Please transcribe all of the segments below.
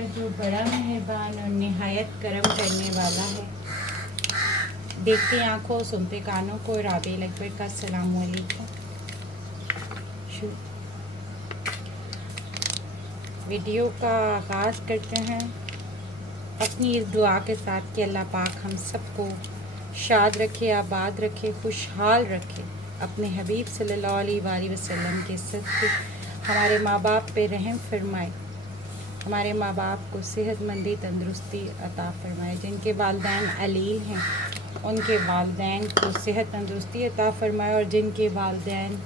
पर जो बड़ा मेहरबान और निहायत करम करने वाला है। देखते आँखों, सुनते कानों को, राबेल अकबर का अस्सलाम वालेकुम। वीडियो का आगाज़ करते हैं अपनी इस दुआ के साथ कि अल्लाह पाक हम सबको शाद रखे, आबाद रखे, खुशहाल रखे। अपने हबीब सल्लल्लाहु अलैहि वसल्लम के सदक़े हमारे माँ बाप पे रहम फरमाए, हमारे माँ बाप को सेहतमंदी तंदुरुस्ती अता फरमाए। जिनके वालिदैन अलील हैं उनके वालिदैन को सेहत तंदुरुस्ती अता फरमाए, और जिनके वालिदैन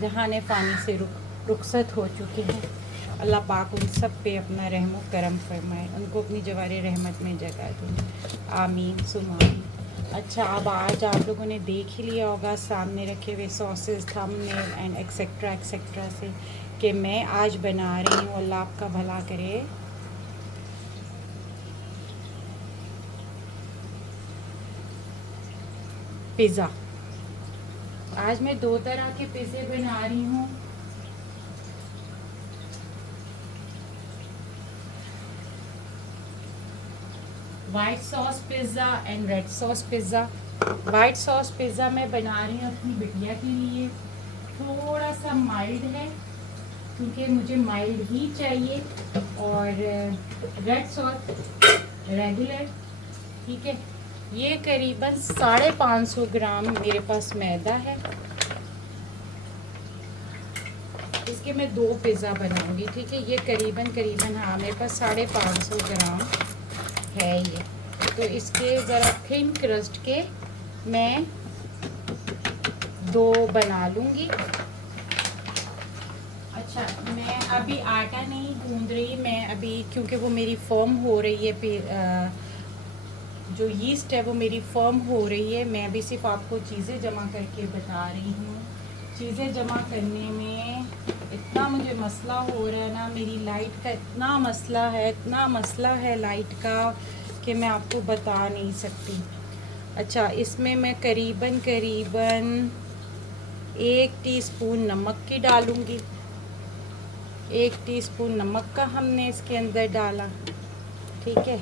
जहान फ़ानी से रुखसत हो चुके हैं, अल्लाह पाक उन सब पे अपना रहम व करम फरमाए, उनको अपनी जवारे रहमत में जगह दें। आमीन सुम आमीन। अच्छा, अब आज आप लोगों ने देख ही लिया होगा सामने रखे हुए सॉसेस, थंबनेल एंड एक्सेट्रा से कि मैं आज बना रही हूँ, अल्लाह आपका भला करे, पिज़्ज़ा। आज मैं 2 तरह के पिज़्ज़े बना रही हूँ। White sauce pizza and red sauce pizza. White sauce pizza मैं बना रही हूँ अपनी बिटिया के लिए। थोड़ा सा माइल्ड है क्योंकि मुझे माइल्ड ही चाहिए, और रेड सॉस रेगुलर, ठीक है। ये करीबन 550 ग्राम मेरे पास मैदा है। इसके मैं 2 पिज़्ज़ा बनाऊंगी, ठीक है। ये करीबन हाँ मेरे पास 550 ग्राम है ये। तो इसके ज़रा थिन क्रस्ट के मैं 2 बना लूँगी। अच्छा, मैं अभी आटा नहीं गूंद रही, मैं अभी क्योंकि वो मेरी फर्म हो रही है, जो यीस्ट है वो मेरी फर्म हो रही है। मैं अभी सिर्फ आपको चीज़ें जमा करके बता रही हूँ। चीज़ें जमा करने में इतना मुझे मसला हो रहा है ना, मेरी लाइट का इतना मसला है लाइट का कि मैं आपको बता नहीं सकती। अच्छा, इसमें मैं करीबन 1 टीस्पून नमक की डालूँगी। 1 टीस्पून नमक का हमने इसके अंदर डाला, ठीक है।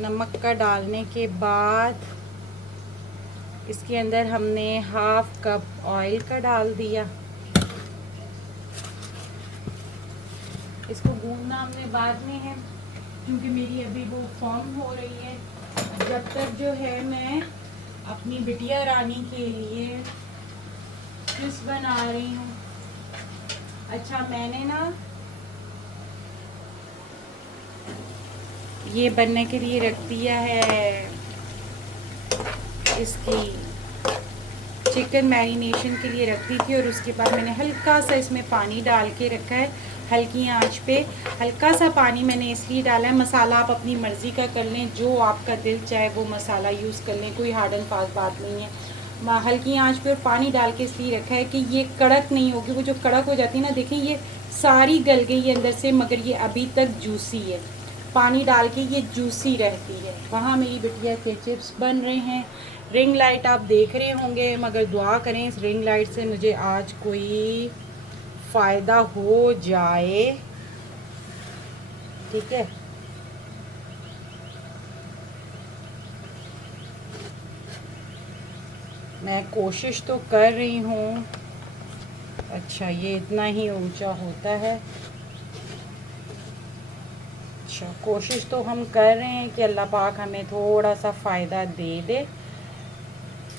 नमक का डालने के बाद इसके अंदर हमने 1/2 कप ऑयल का डाल दिया। इसको गूंदना हमने बाद में है क्योंकि मेरी अभी वो फॉर्म हो रही है। जब तक जो है मैं अपनी बिटिया रानी के लिए क्रिस्प बना रही हूँ। अच्छा, मैंने ना ये बनने के लिए रख दिया है, इसकी चिकन मैरिनेशन के लिए रख दी थी, और उसके बाद मैंने हल्का सा इसमें पानी डाल के रखा है हल्की आंच पे। हल्का सा पानी मैंने इसलिए डाला है, मसाला आप अपनी मर्ज़ी का कर लें, जो आपका दिल चाहे वो मसाला यूज़ कर लें, कोई हार्ड एंड फास्ट बात नहीं है। हल्की आंच पे और पानी डाल के इसलिए रखा है कि ये कड़क नहीं होगी। वो जो कड़क हो जाती है ना, देखें ये सारी गल गई है अंदर से, मगर ये अभी तक जूसी है। पानी डाल के ये जूसी रहती है। वहाँ मेरी बिटिया के चिप्स बन रहे हैं। रिंग लाइट आप देख रहे होंगे, मगर दुआ करें इस रिंग लाइट से मुझे आज कोई फ़ायदा हो जाए, ठीक है। मैं कोशिश तो कर रही हूँ। अच्छा, ये इतना ही ऊंचा होता है। अच्छा, कोशिश तो हम कर रहे हैं कि अल्लाह पाक हमें थोड़ा सा फ़ायदा दे दे।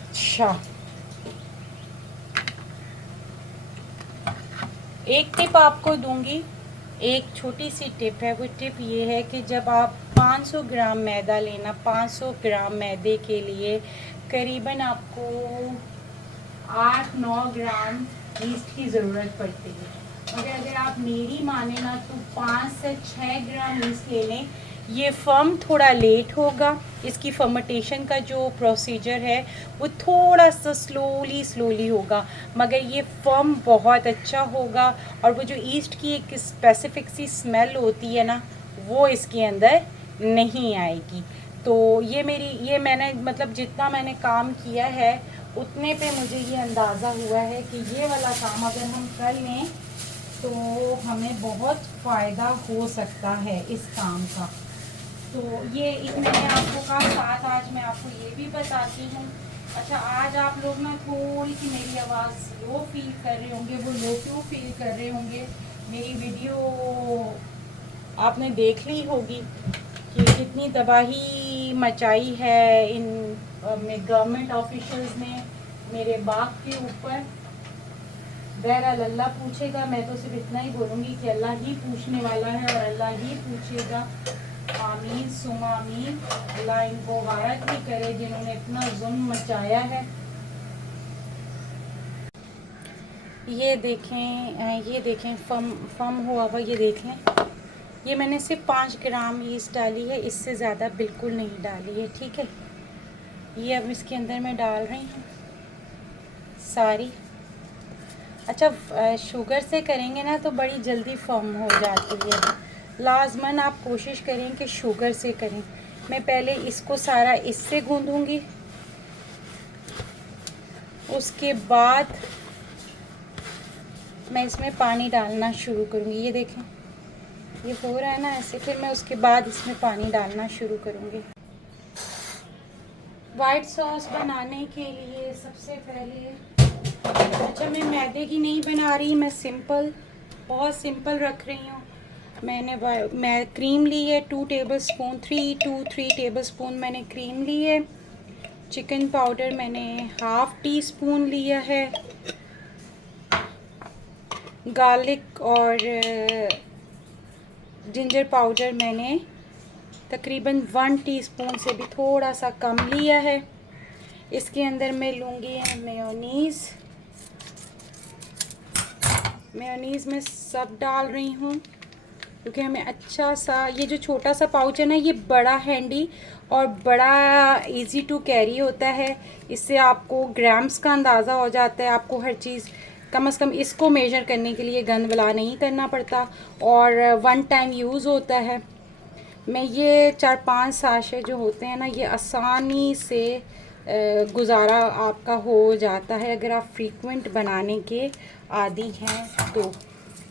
अच्छा, एक टिप आपको दूंगी, एक छोटी सी टिप है। वो टिप ये है कि जब आप 500 ग्राम मैदा लेना, 500 ग्राम मैदे के लिए करीबन आपको 8-9 ग्राम ईस्ट की ज़रूरत पड़ती है। मगर अगर आप मेरी माने ना तो 5 से 6 ग्राम ईस्ट ले लें। ये फर्म थोड़ा लेट होगा, इसकी फर्मेंटेशन का जो प्रोसीजर है वो थोड़ा सा स्लोली होगा, मगर ये फर्म बहुत अच्छा होगा। और वो जो ईस्ट की एक स्पेसिफिक सी स्मेल होती है ना, वो इसके अंदर नहीं आएगी। तो ये मैंने मतलब जितना मैंने काम किया है उतने पे मुझे ये अंदाज़ा हुआ है कि ये वाला काम अगर हम कर लें तो हमें बहुत फ़ायदा हो सकता है इस काम का। तो ये एक मैंने आपको कहा, साथ आज मैं आपको ये भी बताती हूँ। अच्छा, आज आप लोग ना थोड़ी सी मेरी आवाज़ लो फील कर रहे होंगे। वो लो क्यों फील कर रहे होंगे? मेरी वीडियो आपने देख ली होगी कि कितनी तबाही मचाई है इन गवर्नमेंट ऑफिशियल्स ने मेरे बाग के ऊपर। बहरहाल अल्लाह पूछेगा, मैं तो सिर्फ इतना ही बोलूँगी कि अल्लाह ही पूछने वाला है और अल्लाह ही पूछेगा। आमीन सुमा आमीन। अल्लाह इनको गारत ही करे जिन्होंने इतना जुल्म मचाया है। ये देखें फम हुआ हुआ, ये देखें। ये मैंने सिर्फ 5 ग्राम ईस्ट डाली है, इससे ज़्यादा बिल्कुल नहीं डाली है, ठीक है। ये अब इसके अंदर मैं डाल रही हूँ सारी। अच्छा, शुगर से करेंगे ना तो बड़ी जल्दी फर्म हो जाती है। लाजमन आप कोशिश करें कि शुगर से करें। मैं पहले इसको सारा इससे गूंदूंगी, उसके बाद मैं इसमें पानी डालना शुरू करूँगी। ये देखें, ये हो रहा है ना ऐसे, फिर मैं उसके बाद इसमें पानी डालना शुरू करूँगी। वाइट सॉस बनाने के लिए सबसे पहले, अच्छा मैं मैदे की नहीं बना रही, मैं सिंपल, बहुत सिंपल रख रही हूँ। मैं क्रीम ली है 2 टेबलस्पून, 3 टेबलस्पून मैंने क्रीम ली है। चिकन पाउडर मैंने ½ टीस्पून लिया है। गार्लिक और जिंजर पाउडर मैंने तकरीबन 1 टीस्पून से भी थोड़ा सा कम लिया है। इसके अंदर मैं लूँगी मेयोनीज़। मेयोनीज़ में सब डाल रही हूँ क्योंकि हमें अच्छा सा, ये जो छोटा सा पाउच है ना, ये बड़ा हैंडी और बड़ा इजी टू कैरी होता है। इससे आपको ग्राम्स का अंदाज़ा हो जाता है, आपको हर चीज़ कम से कम इसको मेजर करने के लिए गंद बला नहीं करना पड़ता और 1 टाइम यूज़ होता है। मैं ये 4-5 साशे जो होते हैं ना, ये आसानी से गुजारा आपका हो जाता है अगर आप फ्रीक्वेंट बनाने के आदी हैं तो।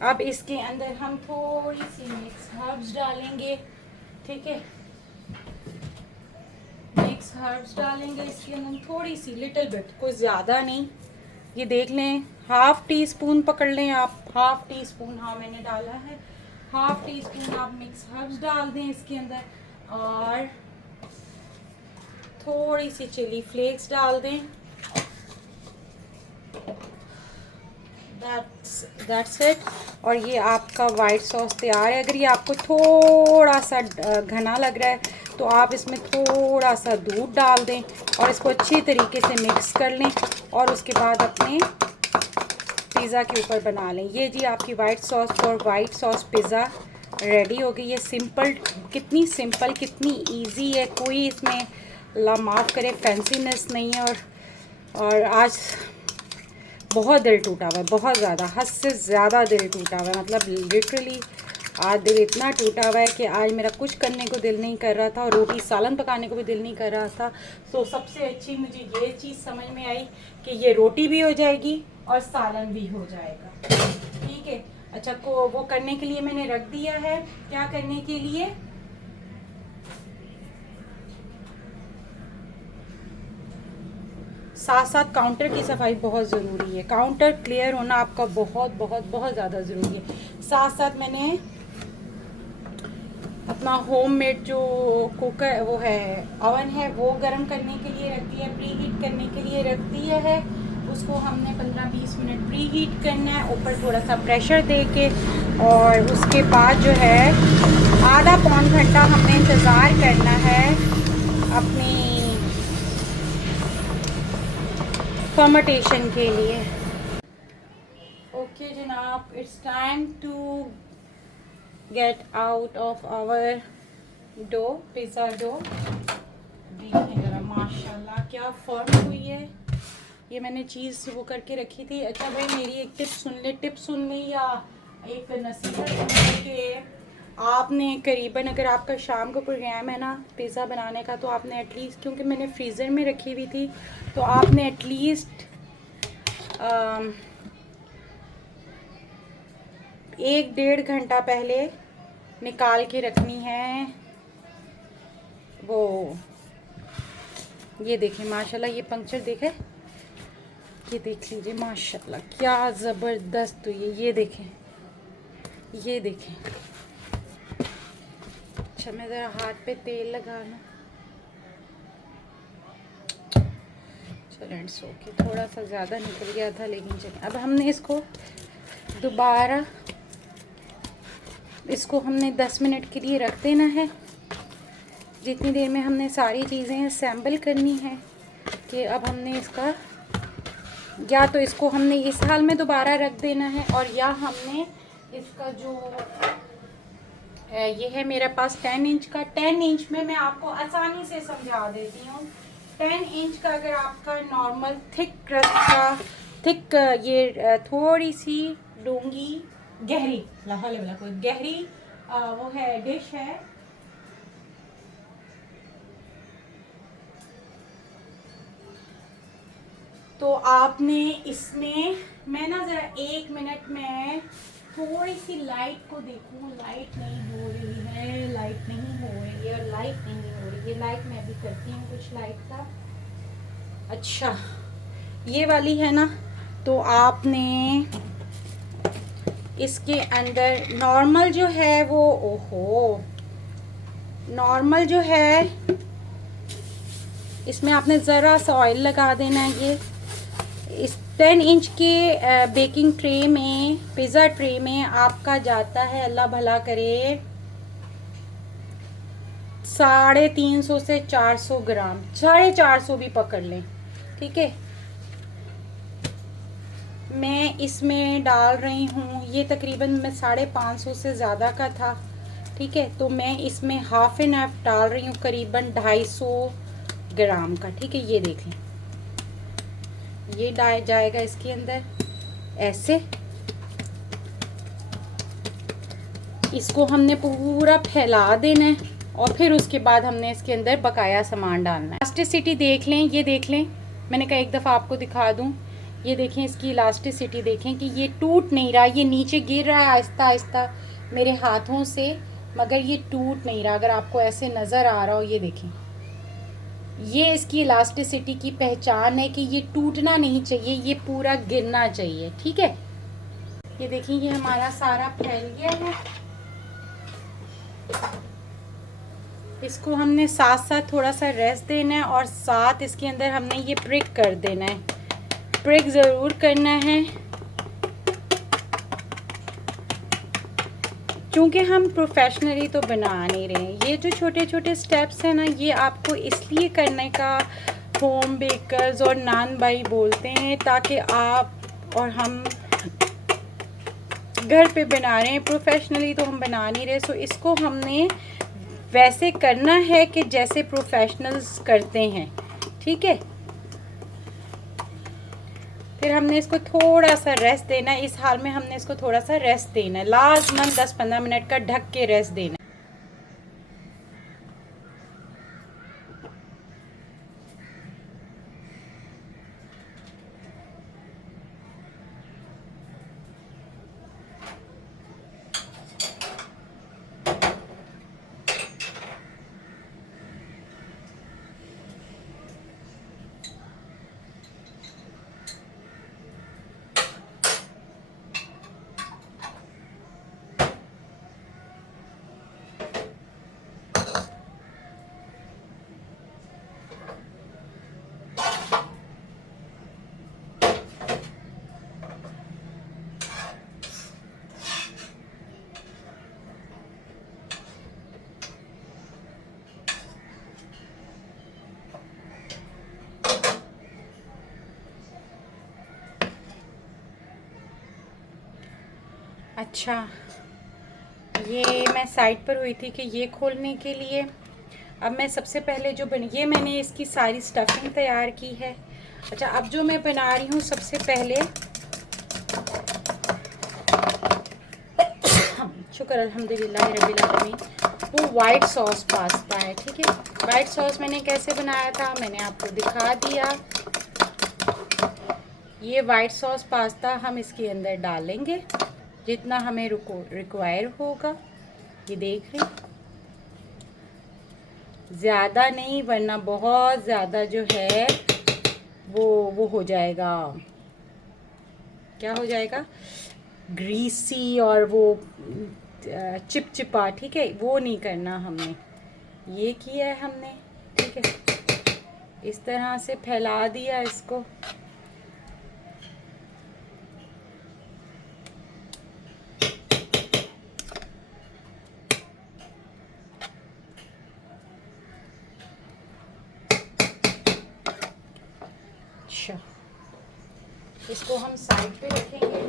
अब इसके अंदर हम थोड़ी सी मिक्स हर्ब्स डालेंगे, ठीक है। मिक्स हर्ब्स डालेंगे इसके अंदर थोड़ी सी, लिटिल बिट, कोई ज़्यादा नहीं। ये देख लें, ½ टीस्पून पकड़ लें आप, ½ टीस्पून, हाँ मैंने डाला है। ½ टीस्पून आप मिक्स हर्ब्स डाल दें इसके अंदर और थोड़ी सी चिली फ्लेक्स डाल दें। That's it. और ये आपका वाइट सॉस तैयार है। अगर ये आपको थोड़ा सा घना लग रहा है तो आप इसमें थोड़ा सा दूध डाल दें और इसको अच्छी तरीके से मिक्स कर लें और उसके बाद अपने पिज़्ज़ा के ऊपर बना लें। ये जी आपकी वाइट सॉस और वाइट सॉस पिज़्ज़ा रेडी हो गई। ये सिंपल, कितनी सिंपल, कितनी इजी है, कोई इसमें अल्लाह माफ़ करे फैंसीनेस नहीं है। और आज बहुत दिल टूटा हुआ है, बहुत ज़्यादा, हद से ज़्यादा दिल टूटा हुआ है। मतलब लिटरली आज दिल इतना टूटा हुआ है कि आज मेरा कुछ करने को दिल नहीं कर रहा था और रोटी सालन पकाने को भी दिल नहीं कर रहा था। तो सबसे अच्छी मुझे ये चीज़ समझ में आई कि ये रोटी भी हो जाएगी और सालन भी हो जाएगा, ठीक है। अच्छा, को वो करने के लिए मैंने रख दिया है। क्या करने के लिए? साथ साथ काउंटर की सफाई बहुत ज़रूरी है। काउंटर क्लियर होना आपका बहुत बहुत बहुत ज़्यादा ज़रूरी है। साथ साथ मैंने अपना होममेड जो कुकर, वो है ओवन है, वो गर्म करने के लिए रख दिया, प्री हीट करने के लिए रख दिया है। उसको हमने 15-20 मिनट प्री हीट करना है, ऊपर थोड़ा सा प्रेशर दे के। और उसके बाद जो है आधा पौन घंटा हमने इंतज़ार करना है अपनी फर्मेंटेशन के लिए। ओके जनाब, it's time to get out of our dough, pizza dough. देखिए ज़रा माशाल्लाह क्या फर्म हुई है। ये मैंने चीज़ वो करके रखी थी। अच्छा भाई, मेरी एक टिप सुन ली या एक नसीहत सुन ली कि आपने करीबन, अगर आपका शाम को प्रोग्राम है ना पिज़्ज़ा बनाने का, तो आपने एटलीस्ट, क्योंकि मैंने फ्रीज़र में रखी हुई थी, तो आपने एटलीस्ट 1 डेढ़ घंटा पहले निकाल के रखनी है। वो ये देखें माशाल्लाह, ये पंक्चर देखे, ये देख लीजिए माशाल्लाह क्या ज़बरदस्त हुई है। ये देखें, ये देखें। अच्छा मैं ज़रा हाथ पे तेल लगा लूँ। चलें सो के थोड़ा सा ज़्यादा निकल गया था, लेकिन चलें। अब हमने इसको दोबारा, इसको हमने 10 मिनट के लिए रख देना है। जितनी देर में हमने सारी चीज़ें असेंबल करनी है कि अब हमने इसका, या तो इसको हमने इस हाल में दोबारा रख देना है, और या हमने इसका जो ये है मेरे पास 10 इंच का, 10 इंच में मैं आपको आसानी से समझा देती हूँ। 10 इंच का अगर आपका नॉर्मल थिक क्रस्ट का, थिक ये थोड़ी सी डूंगी गहरी वाला कोई गहरी वो है डिश है, तो आपने इसमें, मैं ना ज़रा 1 मिनट में थोड़ी सी लाइट को देखूँ। लाइट नहीं हो रही है, लाइट नहीं हो रही है, लाइट नहीं हो रही है। लाइट मैं भी करती हूँ कुछ लाइट का। अच्छा ये वाली है ना, तो आपने इसके अंदर नॉर्मल जो है वो, ओहो, नॉर्मल जो है इसमें आपने ज़रा सा ऑयल लगा देना है। ये इस 10 इंच के बेकिंग ट्रे में, पिज़्ज़ा ट्रे में आपका जाता है, अल्लाह भला करे, 350 से 400 ग्राम, 450 भी पकड़ लें, ठीक है। मैं इसमें डाल रही हूँ, ये तकरीबन मैं 550 से ज़्यादा का था, ठीक है। तो मैं इसमें हाफ एंड हाफ डाल रही हूँ, करीबन 250 ग्राम का, ठीक है। ये देख लें, ये डाल जाएगा इसके अंदर ऐसे। इसको हमने पूरा फैला देना है, और फिर उसके बाद हमने इसके अंदर बकाया सामान डालना है। इलास्टिसिटी देख लें, ये देख लें, मैंने कहा एक दफ़ा आपको दिखा दूं। ये देखें इसकी इलास्टिसिटी देखें कि ये टूट नहीं रहा, ये नीचे गिर रहा है आहिस्ता आहिस्ता मेरे हाथों से, मगर ये टूट नहीं रहा। अगर आपको ऐसे नज़र आ रहा हो, ये देखें, ये इसकी इलास्टिसिटी की पहचान है कि ये टूटना नहीं चाहिए, ये पूरा गिरना चाहिए, ठीक है। ये देखिए ये हमारा सारा फैल गया है। इसको हमने साथ साथ थोड़ा सा रेस्ट देना है, और साथ इसके अंदर हमने ये प्रिक कर देना है। प्रिक ज़रूर करना है, क्योंकि हम प्रोफेशनली तो बना नहीं रहे हैं। ये जो छोटे छोटे स्टेप्स हैं ना, ये आपको इसलिए करने का होम बेकर्स और नान भाई बोलते हैं, ताकि आप और हम घर पे बना रहे हैं, प्रोफेशनली तो हम बना नहीं रहे। सो इसको हमने वैसे करना है कि जैसे प्रोफेशनल्स करते हैं, ठीक है। फिर हमने इसको थोड़ा सा रेस्ट देना है। इस हाल में हमने इसको थोड़ा सा रेस्ट देना है, लाजमन 10-15 मिनट का ढक के रेस्ट देना है। अच्छा ये मैं साइड पर हुई थी कि ये खोलने के लिए। अब मैं सबसे पहले जो ये मैंने इसकी सारी स्टफिंग तैयार की है। अच्छा अब जो मैं बना रही हूँ सबसे पहले, शुक्र अल्हम्दुलिल्लाह रब्बिल आलमीन, वो वाइट सॉस पास्ता है, ठीक है। वाइट सॉस मैंने कैसे बनाया था मैंने आपको दिखा दिया। ये वाइट सॉस पास्ता हम इसके अंदर डालेंगे, जितना हमें रिक्वायर होगा। ये देख रहे, ज़्यादा नहीं वरना बहुत ज़्यादा जो है वो हो जाएगा, क्या हो जाएगा, ग्रीसी और वो चिपचिपा। ठीक है, वो नहीं करना हमने, ये किया है हमने। ठीक है, इस तरह से फैला दिया इसको। अच्छा, इसको हम साइड पे रखेंगे।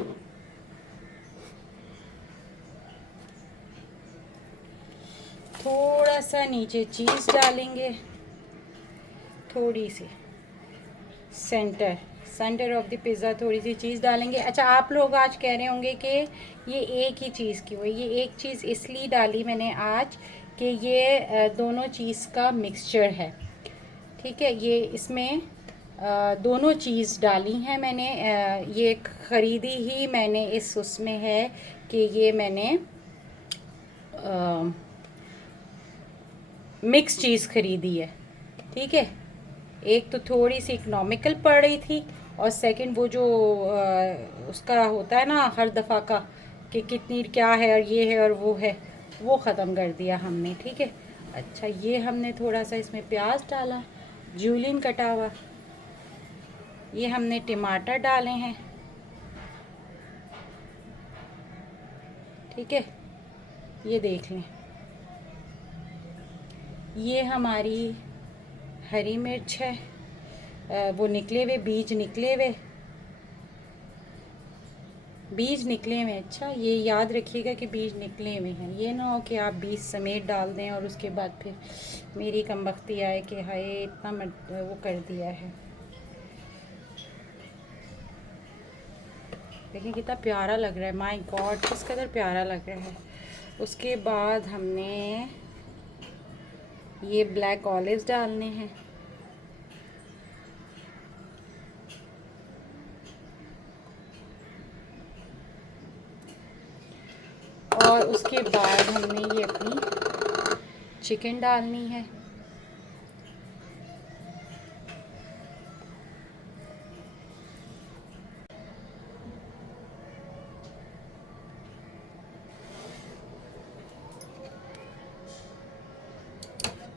थोड़ा सा नीचे चीज़ डालेंगे, थोड़ी सी सेंटर ऑफ द पिज़्ज़ा थोड़ी सी चीज़ डालेंगे। अच्छा, आप लोग आज कह रहे होंगे कि ये एक ही चीज़ क्यों है। ये एक चीज़ इसलिए डाली मैंने आज कि ये दोनों चीज़ का मिक्सचर है। ठीक है, ये इसमें दोनों चीज़ डाली हैं मैंने। ये ख़रीदी ही मैंने इस उसमें है कि ये मैंने मिक्स चीज़ ख़रीदी है। ठीक है, एक तो थोड़ी सी इकोनॉमिकल पड़ रही थी, और सेकंड वो जो उसका होता है ना हर दफ़ा का कि कितनी क्या है और ये है और वो है, वो ख़त्म कर दिया हमने। ठीक है, अच्छा, ये हमने थोड़ा सा इसमें प्याज डाला, जूलियन कटा हुआ। ये हमने टमाटर डाले हैं। ठीक है, ये देख लें, ये हमारी हरी मिर्च है, वो निकले हुए बीज निकले हुए। अच्छा, ये याद रखिएगा कि बीज निकले हुए हैं, ये ना हो कि आप बीज समेत डाल दें और उसके बाद फिर मेरी कमबख्ती आए कि हाय इतना वो कर दिया है। देखिए कितना प्यारा लग रहा है, माय गॉड किस कदर प्यारा लग रहा है। उसके बाद हमने ये ब्लैक ऑलिव्स डालने हैं। और उसके बाद हमने ये अपनी चिकन डालनी है।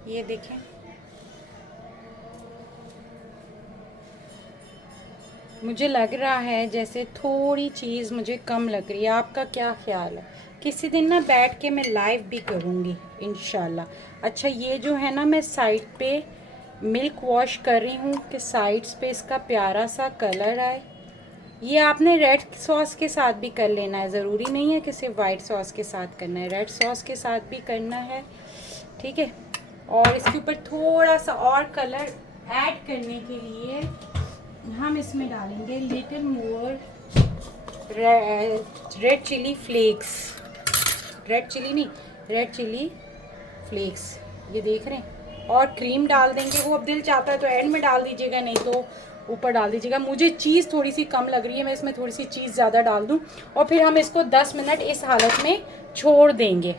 ये देखें, मुझे लग रहा है जैसे थोड़ी चीज़ मुझे कम लग रही है। आपका क्या ख्याल है? किसी दिन ना बैठ के मैं लाइव भी करूँगी इंशाल्लाह। अच्छा, ये जो है ना मैं साइड पे मिल्क वॉश कर रही हूँ कि साइड्स पे इसका प्यारा सा कलर आए। ये आपने रेड सॉस के साथ भी कर लेना है, ज़रूरी नहीं है कि सिर्फ वाइट सॉस के साथ करना है, रेड सॉस के साथ भी करना है। ठीक है, और इसके ऊपर थोड़ा सा और कलर ऐड करने के लिए हम इसमें डालेंगे little more red chilli flakes. Red chilli flakes, ये देख रहे हैं। और क्रीम डाल देंगे, वो अब दिल चाहता है तो एंड में डाल दीजिएगा, नहीं तो ऊपर डाल दीजिएगा। मुझे चीज़ थोड़ी सी कम लग रही है, मैं इसमें थोड़ी सी चीज़ ज़्यादा डाल दूँ, और फिर हम इसको 10 मिनट इस हालत में छोड़ देंगे।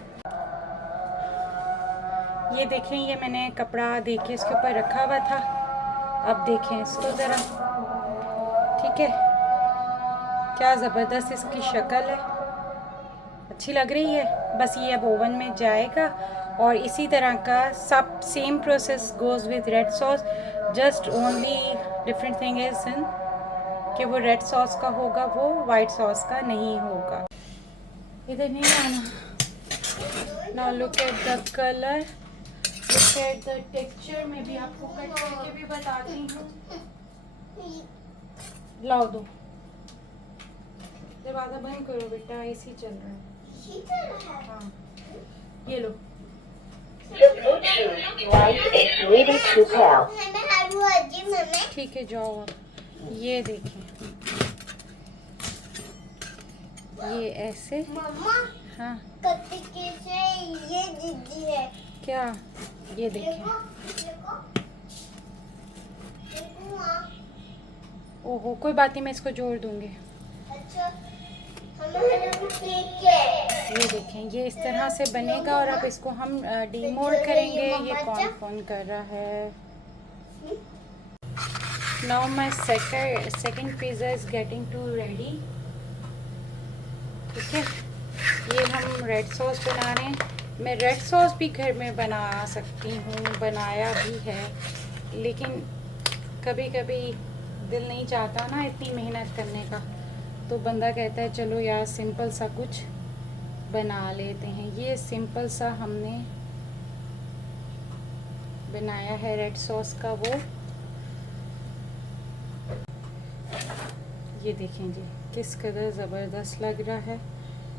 ये देखें, ये मैंने कपड़ा देख के इसके ऊपर रखा हुआ था। अब देखें इसको ज़रा, ठीक है, क्या ज़बरदस्त इसकी शक्ल है, अच्छी लग रही है। बस ये अब ओवन में जाएगा, और इसी तरह का सब same process goes with red sauce. Just only different thing is in कि वो रेड सॉस का होगा, वो वाइट सॉस का नहीं होगा। इधर नहीं आना। Now look at the colour, look at the texture. मैं भी आपको कट करके भी बताती हूँ। लाओ दो, दरवाज़ा बंद करो बेटा, एसी चल रहा है। हाँ, ये लो। ठीक है, जाओ आप। ये देखें, ये ऐसे। हाँ, ये दीदी है क्या? ये देखें, ओहो कोई बात नहीं, मैं इसको जोड़ दूंगी। अच्छा, ये देखें, ये इस तरह से बनेगा और अब इसको हम डीमोल्ड करेंगे। ये कौन फोन कर रहा है? Now my second pizza is getting to ready. ठीक है, ये हम रेड सॉस बना रहे हैं। मैं रेड सॉस भी घर में बना सकती हूँ, बनाया भी है, लेकिन कभी कभी दिल नहीं चाहता ना इतनी मेहनत करने का, तो बंदा कहता है चलो यार सिंपल सा कुछ बना लेते हैं। ये सिंपल सा हमने बनाया है रेड सॉस का वो। ये देखें जी किस कदर ज़बरदस्त लग रहा है।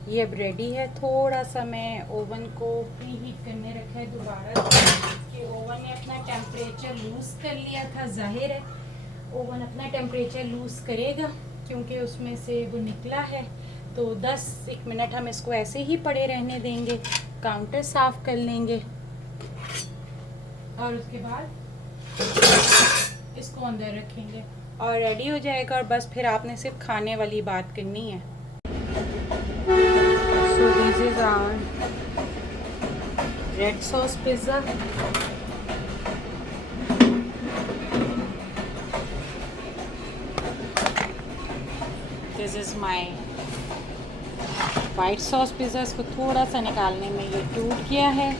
ये अब रेडी है। थोड़ा सा मैं ओवन को प्री हीट करने रखा है दोबारा कि ओवन ने अपना टेम्परेचर लूज़ कर लिया था। जाहिर है ओवन अपना टेम्परेचर लूज़ करेगा क्योंकि उसमें से वो निकला है। तो 10-1 मिनट हम इसको ऐसे ही पड़े रहने देंगे, काउंटर साफ़ कर लेंगे और उसके बाद इसको अंदर रखेंगे और रेडी हो जाएगा। और बस फिर आपने सिर्फ खाने वाली बात करनी है। So this is our red sauce pizza. This is my white sauce pizza. इसको थोड़ा सा निकालने में ये टूट गया है,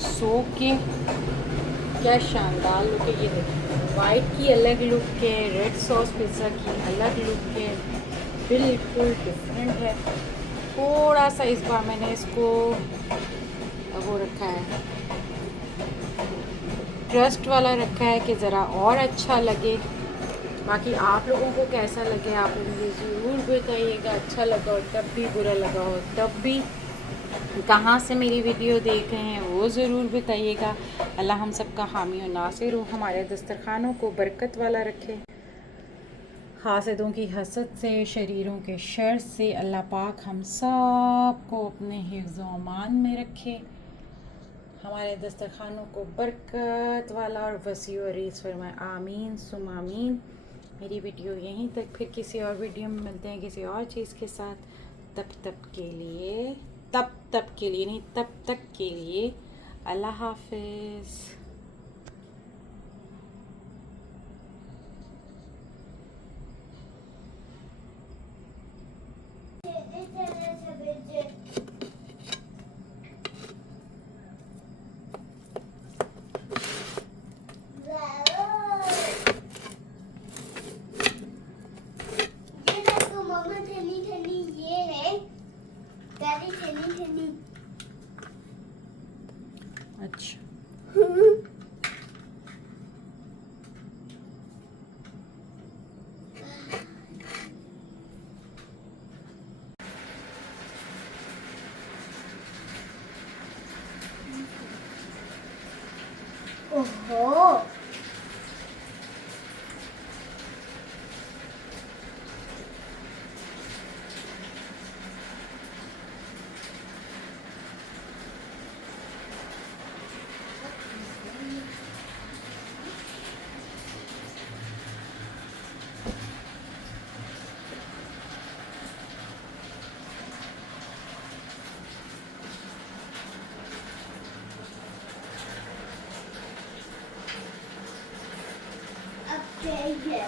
सोख के। क्या शानदार लुक है। ये देखिए वाइट की अलग लुक है, रेड सॉस पिज़्ज़ा की अलग लुक है, बिल्कुल डिफरेंट है। थोड़ा सा इस बार मैंने इसको वो रखा है, क्रस्ट वाला रखा है कि ज़रा और अच्छा लगे। बाकी आप लोगों को कैसा लगे आप मुझे ज़रूर बताइएगा। अच्छा लगा और तब भी, बुरा लगा हो तब भी, कहाँ से मेरी वीडियो देख रहे हैं वो ज़रूर बताइएगा। अल्लाह हम सब का हामी और नासिर हो, हमारे दस्तरखानों को बरकत वाला रखे, हासदों की हसद से, शरीरों के शर से अल्लाह पाक हम सब को अपने हिफ्ज़ व अमान में रखे, हमारे दस्तरखानों को बरकत वाला और वसी और रीज़ फरमाए। आमीन सुम आमीन। मेरी वीडियो यहीं तक, फिर किसी और वीडियो में मिलते हैं किसी और चीज़ के साथ। तब तक के लिए नहीं, तब तक के लिए अल्लाह हाफिज़। अच्छा ओहो अब चाहिए